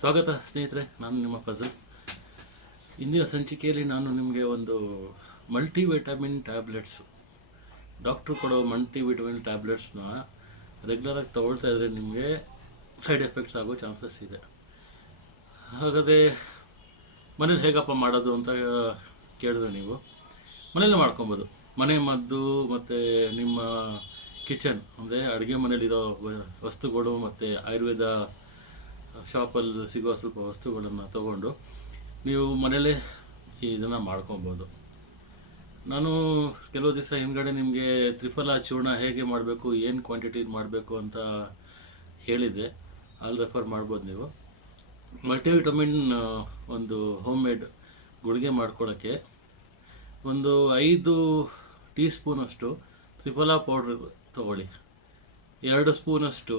ಸ್ವಾಗತ ಸ್ನೇಹಿತರೆ, ನಾನು ನಿಮ್ಮ ಫಜಲ್. ಇಂದಿನ ಸಂಚಿಕೆಯಲ್ಲಿ ನಾನು ನಿಮಗೆ ಒಂದು ಮಲ್ಟಿವಿಟಮಿನ್ ಟ್ಯಾಬ್ಲೆಟ್ಸು, ಡಾಕ್ಟ್ರು ಕೊಡೋ ಮಲ್ಟಿವಿಟಮಿನ್ ಟ್ಯಾಬ್ಲೆಟ್ಸ್ನ ರೆಗ್ಯುಲರಾಗಿ ತೊಗೊಳ್ತಾ ಇದ್ದರೆ ನಿಮಗೆ ಸೈಡ್ ಎಫೆಕ್ಟ್ಸ್ ಆಗೋ ಚಾನ್ಸಸ್ ಇದೆ. ಹಾಗಾದರೆ ಮನೇಲಿ ಹೇಗಪ್ಪ ಮಾಡೋದು ಅಂತ ಕೇಳಿದ್ರೆ ನೀವು ಮನೇಲಿ ಮಾಡ್ಕೊಬೋದು. ಮನೆ ಮದ್ದು ಮತ್ತು ನಿಮ್ಮ ಕಿಚನ್ ಅಂದರೆ ಅಡುಗೆ ಮನೇಲಿರೋ ವಸ್ತುಗಳು ಮತ್ತು ಆಯುರ್ವೇದ ಶಾಪಲ್ಲಿ ಸಿಗೋ ಸ್ವಲ್ಪ ವಸ್ತುಗಳನ್ನು ತಗೊಂಡು ನೀವು ಮನೇಲೇ ಇದನ್ನು ಮಾಡ್ಕೊಬೋದು. ನಾನು ಕೆಲವು ದಿವಸ ಹಿಂದ್ಗಡೆ ನಿಮಗೆ ತ್ರಿಫಲ ಚೂರ್ಣ ಹೇಗೆ ಮಾಡಬೇಕು, ಏನು ಕ್ವಾಂಟಿಟಿ ಮಾಡಬೇಕು ಅಂತ ಹೇಳಿದ್ದೆ, ಅಲ್ಲಿ ರೆಫರ್ ಮಾಡ್ಬೋದು ನೀವು. ಮಲ್ಟಿವಿಟಮಿನ್ ಒಂದು ಹೋಮ್ ಮೇಡ್ ಗುಳಿಗೆ ಮಾಡ್ಕೊಳ್ಳೋಕ್ಕೆ ಒಂದು 5 ಟೀ ಸ್ಪೂನಷ್ಟು ತ್ರಿಫಲ ಪೌಡ್ರ್ ತೊಗೊಳ್ಳಿ, 2 ಸ್ಪೂನಷ್ಟು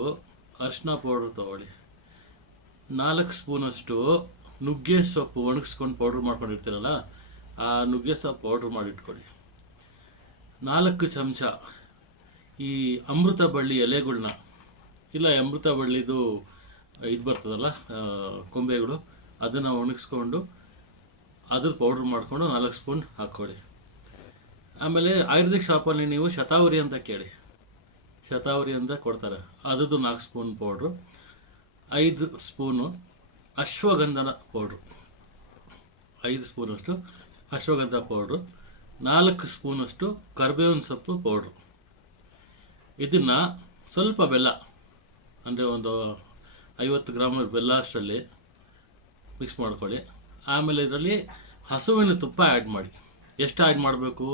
ಅರಿಶಿನ ಪೌಡ್ರ್ ತೊಗೊಳ್ಳಿ, 4 ಸ್ಪೂನಷ್ಟು ನುಗ್ಗೆ ಸೊಪ್ಪು ಒಣಗಿಸ್ಕೊಂಡು ಪೌಡ್ರ್ ಮಾಡ್ಕೊಂಡಿರ್ತೀರಲ್ಲ, ಆ ನುಗ್ಗೆ ಸೊಪ್ಪು ಪೌಡ್ರ್ ಮಾಡಿಟ್ಕೊಳ್ಳಿ. 4 ಚಮಚ ಈ ಅಮೃತ ಬಳ್ಳಿ ಎಲೆಗಳ್ನ, ಇಲ್ಲ ಅಮೃತ ಬಳ್ಳಿದು ಇದು ಬರ್ತದಲ್ಲ ಕೊಂಬೆಗಳು, ಅದನ್ನು ಒಣಗಿಸ್ಕೊಂಡು ಅದ್ರ ಪೌಡ್ರ್ ಮಾಡಿಕೊಂಡು 4 ಸ್ಪೂನ್ ಹಾಕ್ಕೊಳ್ಳಿ. ಆಮೇಲೆ ಆಯುರ್ವೇದಿಕ್ ಶಾಪಲ್ಲಿ ನೀವು ಶತಾವರಿ ಅಂತ ಕೇಳಿ, ಶತಾವರಿ ಅಂತ ಕೊಡ್ತಾರೆ, ಅದರದ್ದು 4 ಸ್ಪೂನ್ ಪೌಡ್ರು, 5 ಸ್ಪೂನು ಅಶ್ವಗಂಧನ ಪೌಡ್ರು, 5 ಸ್ಪೂನಷ್ಟು ಅಶ್ವಗಂಧ ಪೌಡ್ರು, 4 ಸ್ಪೂನಷ್ಟು ಕರ್ಬೇವಿನ ಸೊಪ್ಪು ಪೌಡ್ರು. ಇದನ್ನು ಸ್ವಲ್ಪ ಬೆಲ್ಲ, ಅಂದರೆ ಒಂದು 50 ಗ್ರಾಮ್ ಬೆಲ್ಲ ಅಷ್ಟರಲ್ಲಿ ಮಿಕ್ಸ್ ಮಾಡ್ಕೊಳ್ಳಿ. ಆಮೇಲೆ ಇದರಲ್ಲಿ ಹಸುವಿನ ತುಪ್ಪ ಆ್ಯಡ್ ಮಾಡಿ. ಎಷ್ಟು ಆ್ಯಡ್ ಮಾಡಬೇಕು?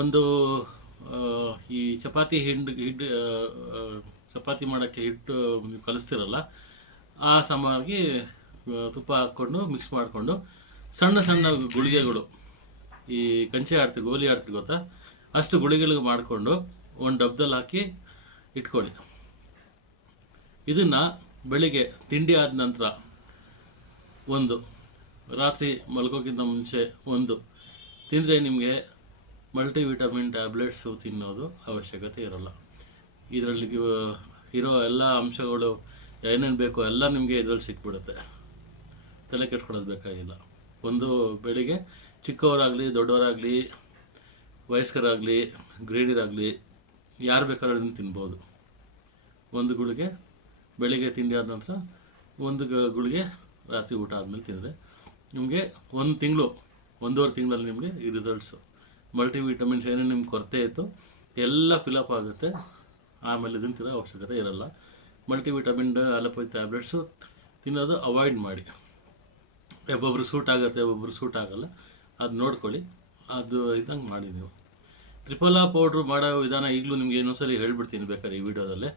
ಒಂದು ಈ ಚಪಾತಿ ಚಪಾತಿ ಮಾಡೋಕ್ಕೆ ಹಿಟ್ಟು ನೀವು ಕಲಿಸ್ತಿರಲ್ಲ, ಆ ಸಮಾಗಿ ತುಪ್ಪ ಹಾಕ್ಕೊಂಡು ಮಿಕ್ಸ್ ಮಾಡಿಕೊಂಡು ಸಣ್ಣ ಸಣ್ಣ ಗುಳಿಗೆಗಳು, ಈ ಕಂಚೆ ಆಡ್ತೀವಿ, ಗೋಲಿ ಆಡ್ತೀವಿ ಗೊತ್ತಾ, ಅಷ್ಟು ಗುಳಿಗೆಗಳಿಗೆ ಮಾಡಿಕೊಂಡು ಒಂದು ಡಬ್ದಲ್ಲಿ ಹಾಕಿ ಇಟ್ಕೊಳ್ಳಿ. ಇದನ್ನು ಬೆಳಿಗ್ಗೆ ತಿಂಡಿ ಆದ ನಂತರ ಒಂದು, ರಾತ್ರಿ ಮಲ್ಗೋಕ್ಕಿಂತ ಮುಂಚೆ ಒಂದು ತಿಂದರೆ ನಿಮಗೆ ಮಲ್ಟಿವಿಟಮಿನ್ ಟ್ಯಾಬ್ಲೆಟ್ಸು ತಿನ್ನೋದು ಅವಶ್ಯಕತೆ ಇರೋಲ್ಲ. ಇದರಲ್ಲಿ ಇರೋ ಎಲ್ಲ ಅಂಶಗಳು ಏನೇನು ಬೇಕೋ ಎಲ್ಲ ನಿಮಗೆ ಇದರಲ್ಲಿ ಸಿಕ್ಬಿಡುತ್ತೆ, ತಲೆ ಕೆಡ್ಸ್ಕೊಳ್ಳೋದು ಬೇಕಾಗಿಲ್ಲ. ಒಂದು ಬೆಳಿಗ್ಗೆ ಚಿಕ್ಕವರಾಗಲಿ ದೊಡ್ಡವರಾಗಲಿ ವಯಸ್ಕರಾಗಲಿ ಗ್ರೇಡಿಯರಾಗಲಿ ಯಾರು ಬೇಕಾದ್ರೂ ಅದನ್ನು ತಿನ್ಬೋದು. ಒಂದು ಗುಳಿಗೆ ಬೆಳಿಗ್ಗೆ ತಿಂಡಿ ಆದ ನಂತರ, ಒಂದು ಗುಳಿಗೆ ರಾತ್ರಿ ಊಟ ಆದಮೇಲೆ ತಿಂದರೆ ನಿಮಗೆ 1 ತಿಂಗಳು 1.5 ತಿಂಗಳಲ್ಲಿ ನಿಮಗೆ ಈ ರಿಸಲ್ಟ್ಸು, ಮಲ್ಟಿವಿಟಮಿನ್ಸ್ ಏನೇನು ನಿಮ್ಗೆ ಕೊರತೆ ಇತ್ತು ಎಲ್ಲ ಫಿಲಪ್ ಆಗುತ್ತೆ. ಆಮೇಲೆ ಇದನ್ನು ತಿನ್ನೋ ಅವಶ್ಯಕತೆ ಇರೋಲ್ಲ. ಮಲ್ಟಿವಿಟಮಿನ್ ಅಲೋಪತಿ ಟ್ಯಾಬ್ಲೆಟ್ಸು ತಿನ್ನೋದು ಅವಾಯ್ಡ್ ಮಾಡಿ. ಒಬ್ಬೊಬ್ರು ಸೂಟ್ ಆಗುತ್ತೆ, ಒಬ್ಬೊಬ್ರು ಸೂಟ್ ಆಗೋಲ್ಲ, ಅದು ನೋಡ್ಕೊಳ್ಳಿ, ಅದು ಇದ್ದಂಗೆ ಮಾಡಿ. ನೀವು ತ್ರಿಫಲ ಪೌಡ್ರು ಮಾಡೋ ವಿಧಾನ ಈಗಲೂ ನಿಮಗೆ ಇನ್ನೊಂದ್ಸಲಿ ಹೇಳ್ಬಿಡ್ತೀನಿ ಬೇಕಾದ್ರೆ ಈ ವಿಡಿಯೋದಲ್ಲೇ.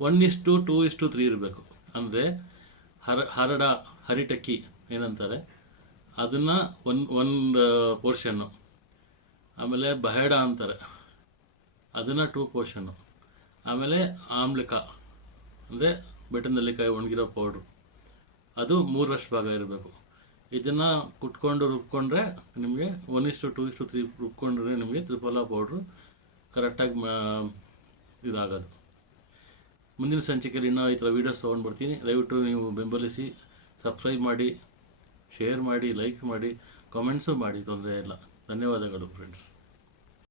1:2:3 ಇರಬೇಕು. ಅಂದರೆ ಹರಿಟಕ್ಕಿ ಏನಂತಾರೆ ಅದನ್ನು ಒಂದು ಪೋರ್ಷನ್ನು, ಆಮೇಲೆ ಬಹೇಡ ಅಂತಾರೆ ಅದನ್ನು 2 ಪೋರ್ಷನ್ನು, ಆಮೇಲೆ ಆಮ್ಲಿಕ ಅಂದರೆ ಬೆಟ್ಟನಲ್ಲಿಕಾಯಿ ಒಣಗಿರೋ ಪೌಡ್ರು ಅದು 3 ಭಾಗ ಇರಬೇಕು. ಇದನ್ನು ಕುಟ್ಕೊಂಡು ರುಬ್ಕೊಂಡ್ರೆ ನಿಮಗೆ 1:2:3 ರುಬ್ಕೊಂಡ್ರೆ ನಿಮಗೆ ತ್ರಿಫಲ ಪೌಡ್ರು ಕರೆಕ್ಟಾಗಿ ಇದಾಗೋದು. ಮುಂದಿನ ಸಂಚಿಕೆಯಲ್ಲಿ ಇನ್ನೂ ಈ ಥರ ವೀಡಿಯೋಸ್ ತೊಗೊಂಡ್ಬರ್ತೀನಿ. ದಯವಿಟ್ಟು ನೀವು ಬೆಂಬಲಿಸಿ, ಸಬ್ಸ್ಕ್ರೈಬ್ ಮಾಡಿ, ಶೇರ್ ಮಾಡಿ, ಲೈಕ್ ಮಾಡಿ, ಕಾಮೆಂಟ್ಸು ಮಾಡಿ, ತೊಂದರೆ ಇಲ್ಲ. ಧನ್ಯವಾದಗಳು ಫ್ರೆಂಡ್ಸ್.